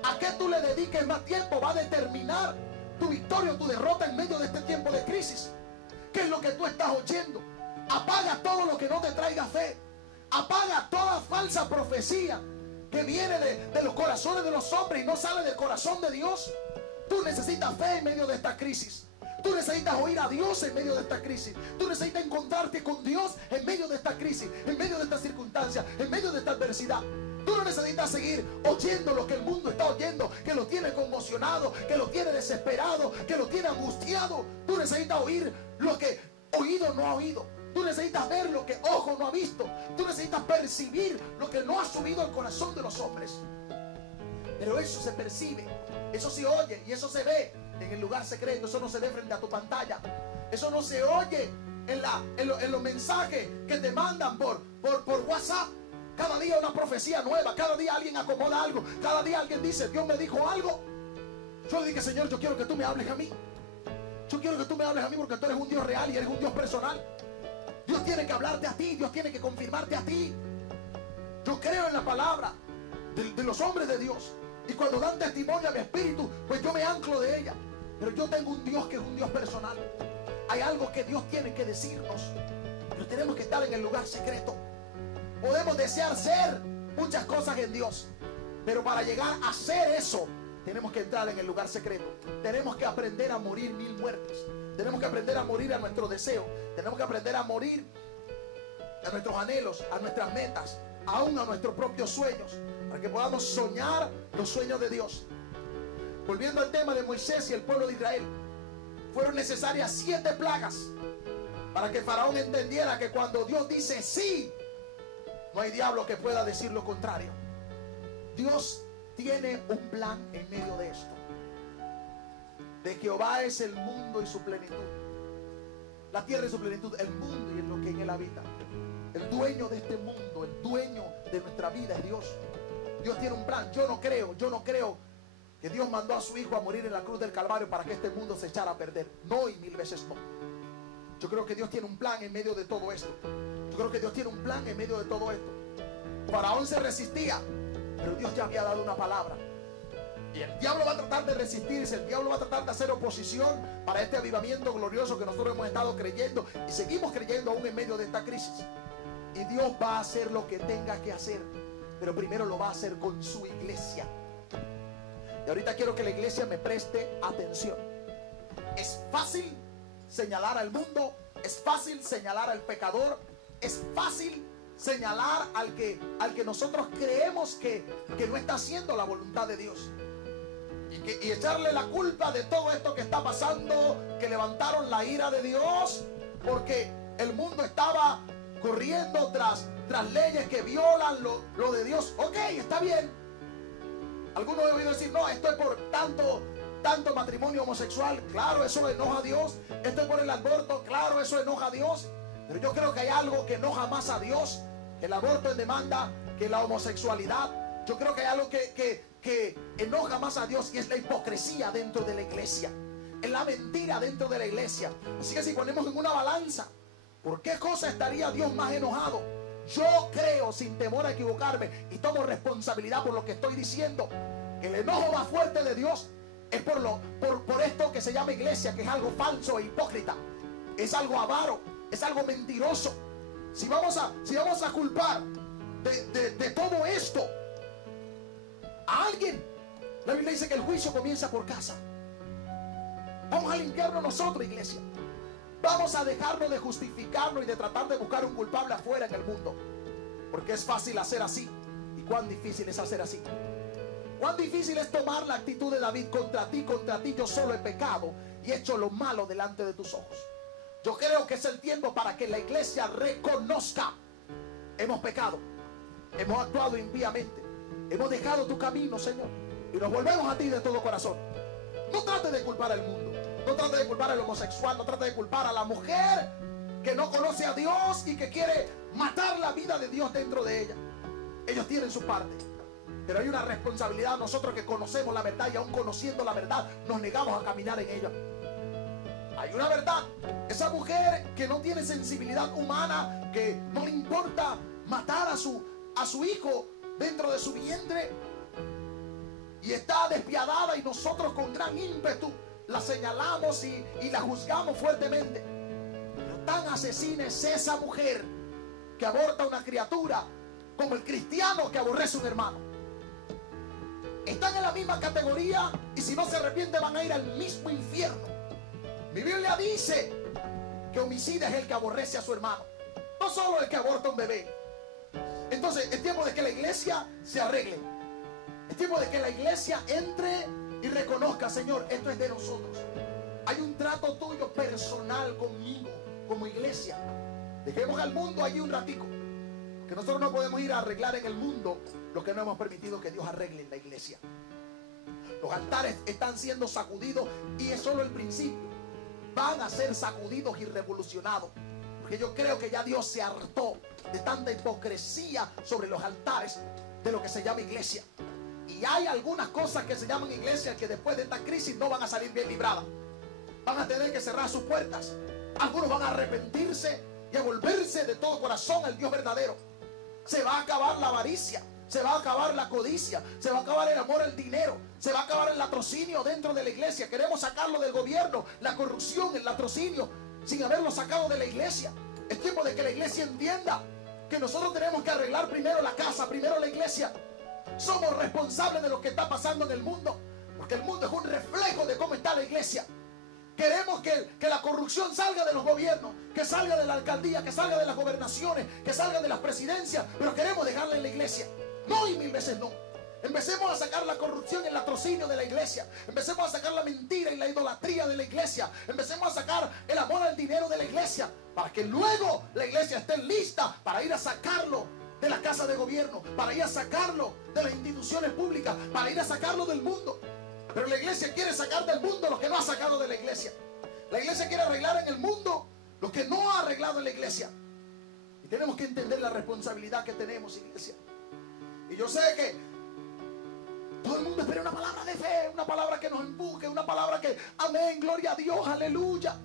A qué tú le dediques más tiempo va a determinar tu victoria o tu derrota en medio de este tiempo de crisis. ¿Qué es lo que tú estás oyendo? Apaga todo lo que no te traiga fe. Apaga toda falsa profecía que viene de los corazones de los hombres y no sale del corazón de Dios. Tú necesitas fe en medio de esta crisis. Tú necesitas oír a Dios en medio de esta crisis. Tú necesitas encontrarte con Dios en medio de esta crisis, en medio de esta circunstancia, en medio de esta adversidad. Tú no necesitas seguir oyendo lo que el mundo está oyendo, que lo tiene conmocionado, que lo tiene desesperado, que lo tiene angustiado. Tú necesitas oír lo que oído no ha oído. Tú necesitas ver lo que ojo no ha visto. Tú necesitas percibir lo que no ha subido al corazón de los hombres. Pero eso se percibe, eso se oye y eso se ve en el lugar secreto. Eso no se ve frente a tu pantalla. Eso no se oye en los mensajes que te mandan por WhatsApp. Cada día una profecía nueva. Cada día alguien acomoda algo. Cada día alguien dice: Dios me dijo algo. Yo le dije: Señor, yo quiero que tú me hables a mí. Yo quiero que tú me hables a mí porque tú eres un Dios real y eres un Dios personal. Dios tiene que hablarte a ti. Dios tiene que confirmarte a ti. Yo creo en la palabra de los hombres de Dios. Y cuando dan testimonio a mi espíritu, pues yo me anclo de ella. Pero yo tengo un Dios que es un Dios personal. Hay algo que Dios tiene que decirnos. Pero tenemos que estar en el lugar secreto. Podemos desear ser muchas cosas en Dios, pero para llegar a ser eso, tenemos que entrar en el lugar secreto. Tenemos que aprender a morir 1000 muertes. Tenemos que aprender a morir a nuestro deseo. Tenemos que aprender a morir a nuestros anhelos, a nuestras metas, aún a nuestros propios sueños, para que podamos soñar los sueños de Dios. Volviendo al tema de Moisés y el pueblo de Israel, fueron necesarias 7 plagas para que Faraón entendiera que cuando Dios dice sí, no hay diablo que pueda decir lo contrario. Dios tiene un plan en medio de esto. De Jehová es el mundo y su plenitud, la tierra y su plenitud, el mundo y en lo que en él habita. El dueño de este mundo, el dueño de nuestra vida es Dios. Dios tiene un plan. Yo no creo que Dios mandó a su hijo a morir en la cruz del Calvario para que este mundo se echara a perder. No, y 1000 veces no. Yo creo que Dios tiene un plan en medio de todo esto. Yo creo que Dios tiene un plan en medio de todo esto. Faraón se resistía, pero Dios ya había dado una palabra. Y el diablo va a tratar de resistirse. El diablo va a tratar de hacer oposición para este avivamiento glorioso que nosotros hemos estado creyendo y seguimos creyendo aún en medio de esta crisis. Y Dios va a hacer lo que tenga que hacer, pero primero lo va a hacer con su iglesia. Y ahorita quiero que la iglesia me preste atención. Es fácil señalar al mundo, es fácil señalar al pecador, es fácil señalar al que nosotros creemos que no está haciendo la voluntad de Dios. Y echarle la culpa de todo esto que está pasando, que levantaron la ira de Dios porque el mundo estaba corriendo tras leyes que violan lo de Dios. Ok, está bien. Algunos han oído decir: no, esto es por tanto matrimonio homosexual. Claro, eso enoja a Dios. Esto es por el aborto. Claro, eso enoja a Dios. Pero yo creo que hay algo que enoja más a Dios que el aborto en demanda, que la homosexualidad. Yo creo que hay algo que enoja más a Dios, y es la hipocresía dentro de la iglesia. Es la mentira dentro de la iglesia. Así que si ponemos en una balanza, ¿por qué cosa estaría Dios más enojado? Yo creo, sin temor a equivocarme, y tomo responsabilidad por lo que estoy diciendo, que el enojo más fuerte de Dios es por esto que se llama iglesia, que es algo falso e hipócrita, es algo avaro, es algo mentiroso. Si vamos a culpar de todo esto a alguien, la Biblia dice que el juicio comienza por casa. Vamos a limpiarnos nosotros, iglesia. Vamos a dejarnos de justificarnos y de tratar de buscar un culpable afuera en el mundo, porque es fácil hacer así. ¿Y cuán difícil es hacer así? Cuán difícil es tomar la actitud de David: contra ti yo solo he pecado y he hecho lo malo delante de tus ojos. Yo creo que es el tiempo para que la iglesia reconozca: hemos pecado, hemos actuado impíamente, hemos dejado tu camino, Señor, y nos volvemos a ti de todo corazón. No trate de culpar al mundo, no trate de culpar al homosexual, no trate de culpar a la mujer que no conoce a Dios y que quiere matar la vida de Dios dentro de ella. Ellos tienen su parte, pero hay una responsabilidad. Nosotros que conocemos la verdad y aún conociendo la verdad nos negamos a caminar en ella. Hay una verdad: esa mujer que no tiene sensibilidad humana, que no le importa matar a su hijo dentro de su vientre, y está despiadada, y nosotros con gran ímpetu la señalamos y la juzgamos fuertemente. Pero tan asesina es esa mujer que aborta una criatura como el cristiano que aborrece a un hermano. Están en la misma categoría, y si no se arrepienten van a ir al mismo infierno. Mi Biblia dice que homicida es el que aborrece a su hermano, no solo el que aborta a un bebé. Entonces es tiempo de que la iglesia se arregle. Es tiempo de que la iglesia entre y reconozca: Señor, esto es de nosotros. Hay un trato tuyo personal conmigo como iglesia. Dejemos al mundo allí un ratico, que nosotros no podemos ir a arreglar en el mundo lo que no hemos permitido que Dios arregle en la iglesia. Los altares están siendo sacudidos y es solo el principio. Van a ser sacudidos y revolucionados, porque yo creo que ya Dios se hartó de tanta hipocresía sobre los altares de lo que se llama iglesia. Y hay algunas cosas que se llaman iglesia que después de esta crisis no van a salir bien libradas. Van a tener que cerrar sus puertas. Algunos van a arrepentirse y a volverse de todo corazón al Dios verdadero. Se va a acabar la avaricia, se va a acabar la codicia, se va a acabar el amor al dinero, se va a acabar el latrocinio dentro de la iglesia. Queremos sacarlo del gobierno, la corrupción, el latrocinio, sin haberlo sacado de la iglesia. Es tiempo de que la iglesia entienda que nosotros tenemos que arreglar primero la casa, primero la iglesia. Somos responsables de lo que está pasando en el mundo, porque el mundo es un reflejo de cómo está la iglesia. Queremos que la corrupción salga de los gobiernos, que salga de la alcaldía, que salga de las gobernaciones, que salga de las presidencias, pero queremos dejarla en la iglesia. No, y mil veces no. Empecemos a sacar la corrupción y el latrocinio de la iglesia. Empecemos a sacar la mentira y la idolatría de la iglesia. Empecemos a sacar el amor al dinero de la iglesia, para que luego la iglesia esté lista para ir a sacarlo de la casa de gobierno, para ir a sacarlo de las instituciones públicas, para ir a sacarlo del mundo. Pero la iglesia quiere sacar del mundo lo que no ha sacado de la iglesia. La iglesia quiere arreglar en el mundo lo que no ha arreglado en la iglesia. Y tenemos que entender la responsabilidad que tenemos, iglesia. Y yo sé que todo el mundo espera una palabra de fe, una palabra que nos empuje, una palabra que, amén, gloria a Dios, aleluya.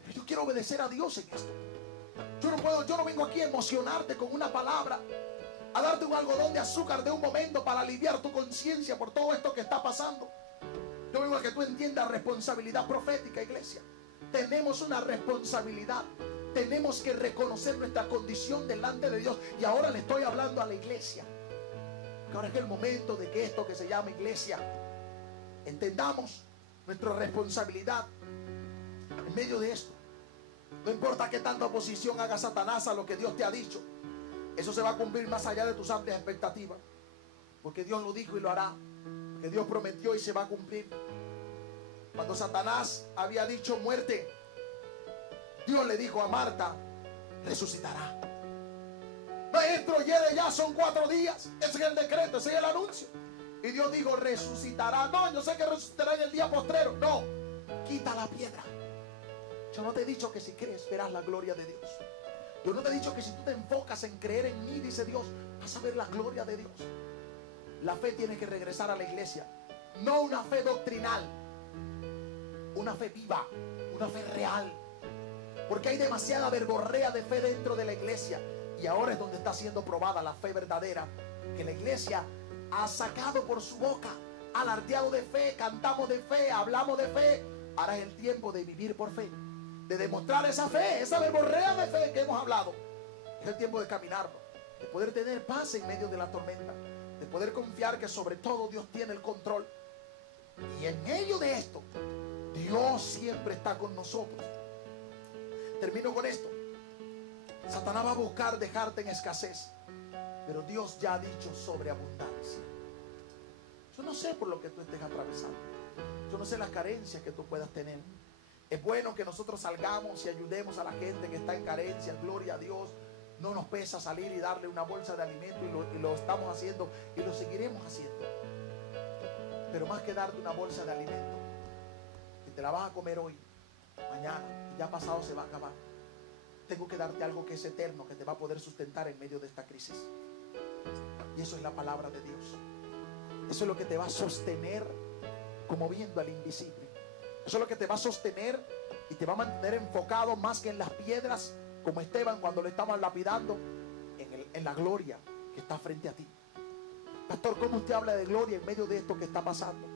Pero yo quiero obedecer a Dios en esto. Yo no vengo aquí a emocionarte con una palabra, a darte un algodón de azúcar de un momento para aliviar tu conciencia por todo esto que está pasando. Yo vengo a que tú entiendas responsabilidad profética, iglesia. Tenemos una responsabilidad. Tenemos que reconocer nuestra condición delante de Dios. Y ahora le estoy hablando a la iglesia, que ahora es el momento de que esto que se llama iglesia, entendamos nuestra responsabilidad en medio de esto. No importa qué tanta oposición haga Satanás a lo que Dios te ha dicho, eso se va a cumplir más allá de tus amplias expectativas, porque Dios lo dijo y lo hará, porque Dios prometió y se va a cumplir. Cuando Satanás había dicho muerte, Dios le dijo a Marta: resucitará. Maestro, ya son 4 días. Ese es el decreto, ese es el anuncio. Y Dios dijo: resucitará. No, yo sé que resucitará en el día postrero. No, quita la piedra. Yo no te he dicho que si crees verás la gloria de Dios. Yo no te he dicho que si tú te enfocas en creer en mí, dice Dios, vas a ver la gloria de Dios. La fe tiene que regresar a la iglesia. No una fe doctrinal, una fe viva, una fe real. Porque hay demasiada verborrea de fe dentro de la iglesia. Y ahora es donde está siendo probada la fe verdadera, que la iglesia ha sacado por su boca, alardeado de fe, cantamos de fe, hablamos de fe. Ahora es el tiempo de vivir por fe, de demostrar esa fe, esa verborrea de fe que hemos hablado. Es el tiempo de caminarlo, de poder tener paz en medio de la tormenta, de poder confiar que sobre todo Dios tiene el control. Y en medio de esto, Dios siempre está con nosotros. Termino con esto. Satanás va a buscar dejarte en escasez, pero Dios ya ha dicho sobreabundancia. Yo no sé por lo que tú estés atravesando. Yo no sé las carencias que tú puedas tener. Es bueno que nosotros salgamos y ayudemos a la gente que está en carencia. Gloria a Dios. No nos pesa salir y darle una bolsa de alimento, y lo estamos haciendo y lo seguiremos haciendo. Pero más que darte una bolsa de alimento, que te la vas a comer hoy, mañana, y ya pasado se va a acabar, tengo que darte algo que es eterno, que te va a poder sustentar en medio de esta crisis. Y eso es la palabra de Dios. Eso es lo que te va a sostener como viendo al invisible. Eso es lo que te va a sostener y te va a mantener enfocado más que en las piedras, como Esteban cuando le estaban lapidando, en la gloria que está frente a ti. Pastor, ¿cómo usted habla de gloria en medio de esto que está pasando?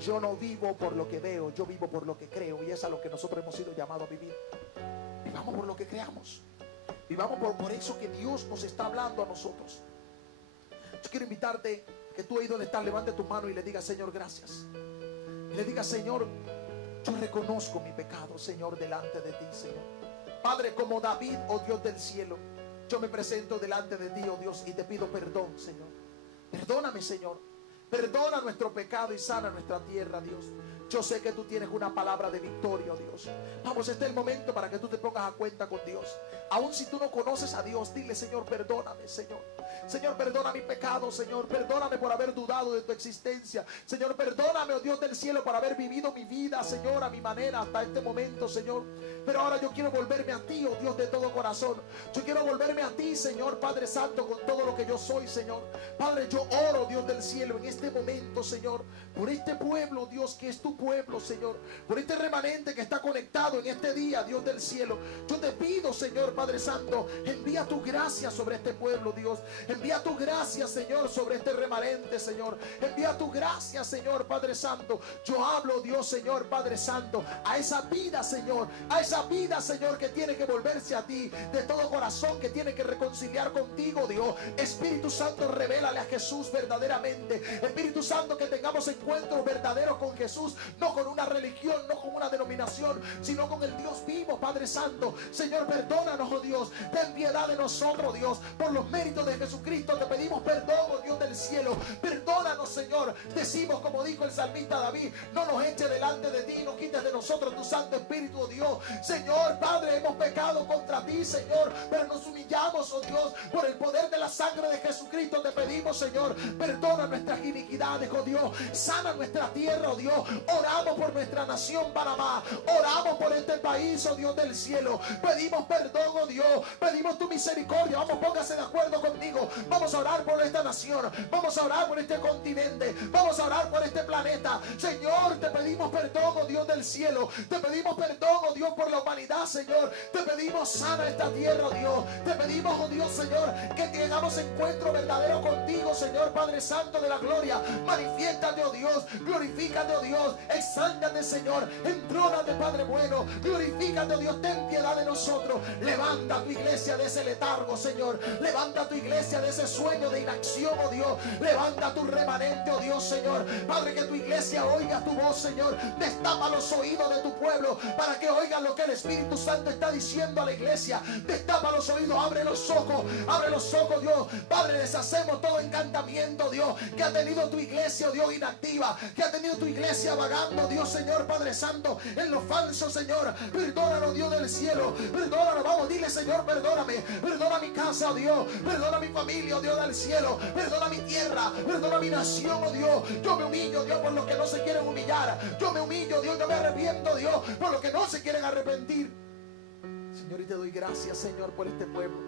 Yo no vivo por lo que veo, yo vivo por lo que creo, y es a lo que nosotros hemos sido llamados a vivir. Vivamos por lo que creamos. Vivamos por eso que Dios nos está hablando a nosotros. Yo quiero invitarte, que tú ahí donde estás, levante tu mano y le digas: Señor, gracias. Y le digas: Señor, yo reconozco mi pecado, Señor, delante de ti, Señor. Padre, como David, oh Dios del cielo, yo me presento delante de ti, oh Dios, y te pido perdón, Señor. Perdóname, Señor. Perdona nuestro pecado y sana nuestra tierra, Dios. Yo sé que tú tienes una palabra de victoria, oh Dios. Vamos, este es el momento para que tú te pongas a cuenta con Dios. Aun si tú no conoces a Dios, dile: Señor, perdóname, Señor. Señor, perdona mi pecado, Señor. Perdóname por haber dudado de tu existencia. Señor, perdóname, oh Dios del cielo, por haber vivido mi vida, Señor, a mi manera hasta este momento, Señor. Pero ahora yo quiero volverme a ti, oh Dios, de todo corazón. Yo quiero volverme a ti, Señor, Padre Santo, con todo lo que yo soy, Señor. Padre, yo oro, Dios del cielo, en este momento, Señor, por este pueblo, Dios, que es tu pueblo, Señor. Por este remanente que está conectado en este día, Dios del cielo. Yo te pido, Señor, Padre Santo, envía tu gracia sobre este pueblo, Dios. Envía tu gracia, Señor, sobre este remanente, Señor. Envía tu gracia, Señor, Padre Santo. Yo hablo, Dios, Señor, Padre Santo, a esa vida, Señor. A esa vida, Señor, que tiene que volverse a ti de todo corazón, que tiene que reconciliar contigo, Dios. Espíritu Santo, revélale a Jesús verdaderamente. Espíritu Santo, que tengamos encuentros verdaderos con Jesús, no con una religión, no con una denominación, sino con el Dios vivo, Padre Santo. Señor, perdónanos, oh Dios. Ten piedad de nosotros, Dios. Por los méritos de Jesucristo te pedimos perdón, oh Dios del cielo. Perdónanos, Señor. Decimos, como dijo el salmista David: no nos eches delante de ti, no quites de nosotros tu Santo Espíritu, oh Dios. Señor, Padre, hemos pecado contra ti, Señor, pero nos humillamos, oh Dios, por el poder de la sangre de Jesucristo. Te pedimos, Señor, perdona nuestras iniquidades, oh Dios. Sana nuestra tierra, oh Dios. Oramos por nuestra nación Panamá. Oramos por este país, oh Dios del cielo. Pedimos perdón, oh Dios. Pedimos tu misericordia. Vamos, póngase de acuerdo conmigo. Vamos a orar por esta nación. Vamos a orar por este continente. Vamos a orar por este planeta. Señor, te pedimos perdón, oh Dios del cielo. Te pedimos perdón, oh Dios, por la humanidad, Señor. Te pedimos, sana esta tierra, oh Dios. Te pedimos, oh Dios, Señor, que tengamos encuentro verdadero contigo, Señor, Padre Santo de la gloria. Manifiéstate, oh Dios. Glorifícate, oh Dios. Exáltate, Señor. Entrónate, Padre bueno. Glorifícate, oh Dios. Ten piedad de nosotros. Levanta tu iglesia de ese letargo, Señor. Levanta tu iglesia de ese sueño de inacción, oh Dios. Levanta tu remanente, oh Dios, Señor. Padre, que tu iglesia oiga tu voz, Señor. Destapa los oídos de tu pueblo para que oigan lo que el Espíritu Santo está diciendo a la iglesia. Destapa los oídos, abre los ojos, Dios. Padre, deshacemos todo encantamiento, Dios, que ha tenido tu iglesia, oh Dios, inactiva, que ha tenido tu iglesia vagando, Dios, Señor, Padre Santo, en lo falso, Señor. Perdónanos, Dios del cielo. Perdónanos, vamos, dile: Señor, perdóname. Perdona mi casa, oh Dios. Perdona mi familia, oh Dios del cielo. Perdona mi tierra. Perdona mi nación, oh Dios. Yo me humillo, Dios, por los que no se quieren humillar. Yo me humillo, Dios. Yo me arrepiento, Dios, por los que no se quieren arrepentir. Señor, y te doy gracias, Señor, por este pueblo.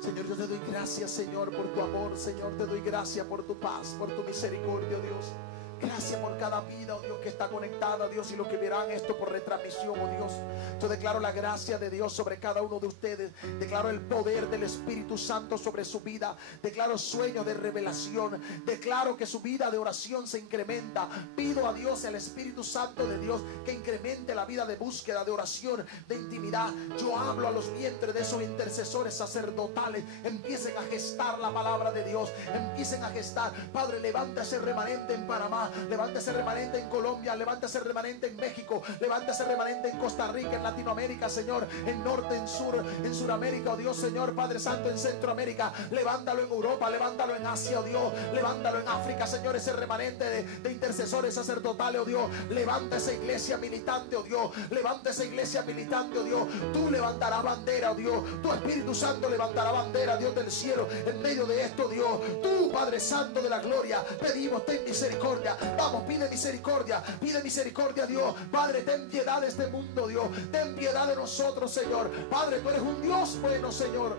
Señor, yo te doy gracias, Señor, por tu amor. Señor, te doy gracias por tu paz, por tu misericordia, Dios. Gracias por cada vida, oh Dios, que está conectada, Dios, y los que verán esto por retransmisión, oh Dios. Yo declaro la gracia de Dios sobre cada uno de ustedes. Declaro el poder del Espíritu Santo sobre su vida. Declaro sueños de revelación. Declaro que su vida de oración se incrementa. Pido a Dios, al Espíritu Santo de Dios, que incremente la vida de búsqueda, de oración, de intimidad. Yo hablo a los vientres de esos intercesores sacerdotales. Empiecen a gestar la palabra de Dios. Empiecen a gestar. Padre, levanta ese remanente en Panamá. Levanta ese remanente en Colombia. Levanta ese remanente en México. Levanta ese remanente en Costa Rica, en Latinoamérica, Señor, en norte, en sur, en Suramérica, oh Dios, Señor, Padre Santo, en Centroamérica. Levántalo en Europa, levántalo en Asia, oh Dios. Levántalo en África, Señor, ese remanente de intercesores sacerdotales, oh Dios. Levanta esa iglesia militante, oh Dios. Levanta esa iglesia militante, oh Dios. Tú levantarás bandera, oh Dios. Tu Espíritu Santo levantará bandera, Dios del cielo, en medio de esto, Dios. Tú, Padre Santo de la gloria, pedimos, ten misericordia. Vamos, pide misericordia, Dios. Padre, ten piedad de este mundo, Dios. Ten piedad de nosotros, Señor. Padre, tú eres un Dios bueno, Señor.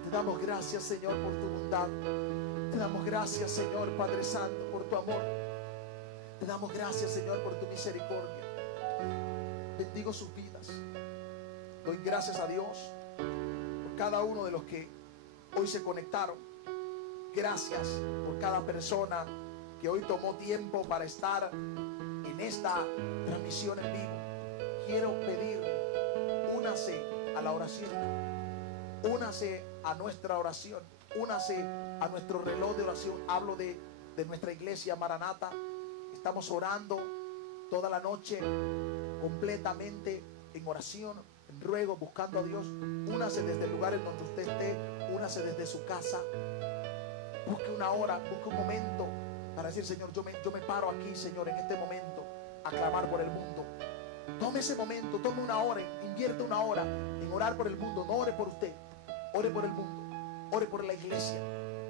Y te damos gracias, Señor, por tu bondad. Te damos gracias, Señor, Padre Santo, por tu amor. Te damos gracias, Señor, por tu misericordia. Bendigo sus vidas. Doy gracias a Dios por cada uno de los que hoy se conectaron. Gracias por cada persona que hoy tomó tiempo para estar en esta transmisión en vivo. Quiero pedirle, únase a la oración, únase a nuestra oración, únase a nuestro reloj de oración. Hablo de nuestra iglesia Maranata. Estamos orando toda la noche completamente en oración, en ruego, buscando a Dios. Únase desde el lugar en donde usted esté, únase desde su casa. Busque una hora, busque un momento para decir: Señor, yo me paro aquí, Señor, en este momento a clamar por el mundo. Tome ese momento, tome una hora, invierte una hora en orar por el mundo. No ore por usted, ore por el mundo, ore por la iglesia,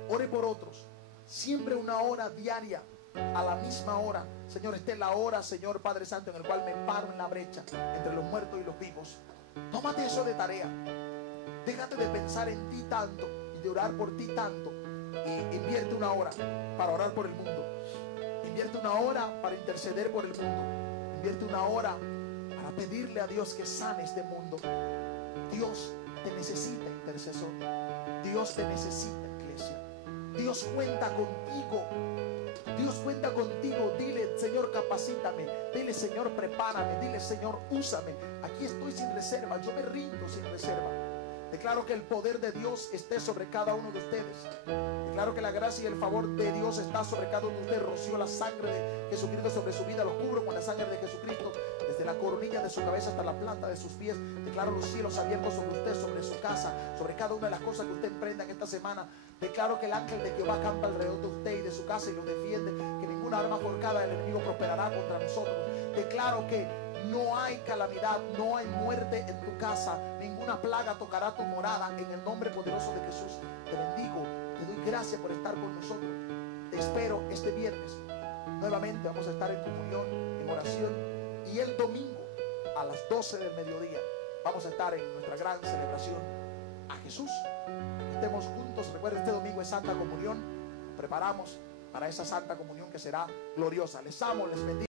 ore por otros. Siempre una hora diaria, a la misma hora. Señor, esta es la hora, Señor Padre Santo, en el cual me paro en la brecha entre los muertos y los vivos. Tómate eso de tarea. Déjate de pensar en ti tanto y de orar por ti tanto. Y invierte una hora para orar por el mundo. Invierte una hora para interceder por el mundo. Invierte una hora para pedirle a Dios que sane este mundo. Dios te necesita, intercesor. Dios te necesita, iglesia. Dios cuenta contigo. Dios cuenta contigo. Dile: Señor, capacítame. Dile: Señor, prepárame. Dile: Señor, úsame. Aquí estoy sin reserva. Yo me rindo sin reserva. Declaro que el poder de Dios esté sobre cada uno de ustedes. Declaro que la gracia y el favor de Dios está sobre cada uno de ustedes. Roció la sangre de Jesucristo sobre su vida. Los cubro con la sangre de Jesucristo, desde la coronilla de su cabeza hasta la planta de sus pies. Declaro los cielos abiertos sobre usted, sobre su casa, sobre cada una de las cosas que usted emprenda en esta semana. Declaro que el ángel de Jehová campa alrededor de usted y de su casa y lo defiende. Que ninguna arma forjada del enemigo prosperará contra nosotros. Declaro que no hay calamidad, no hay muerte en tu casa. Ninguna plaga tocará tu morada. En el nombre poderoso de Jesús te bendigo. Te doy gracias por estar con nosotros. Te espero este viernes. Nuevamente vamos a estar en comunión, en oración. Y el domingo a las 12 del mediodía vamos a estar en nuestra gran celebración a Jesús. Estemos juntos. Recuerden, este domingo es Santa Comunión. Nos preparamos para esa Santa Comunión que será gloriosa. Les amo, les bendigo.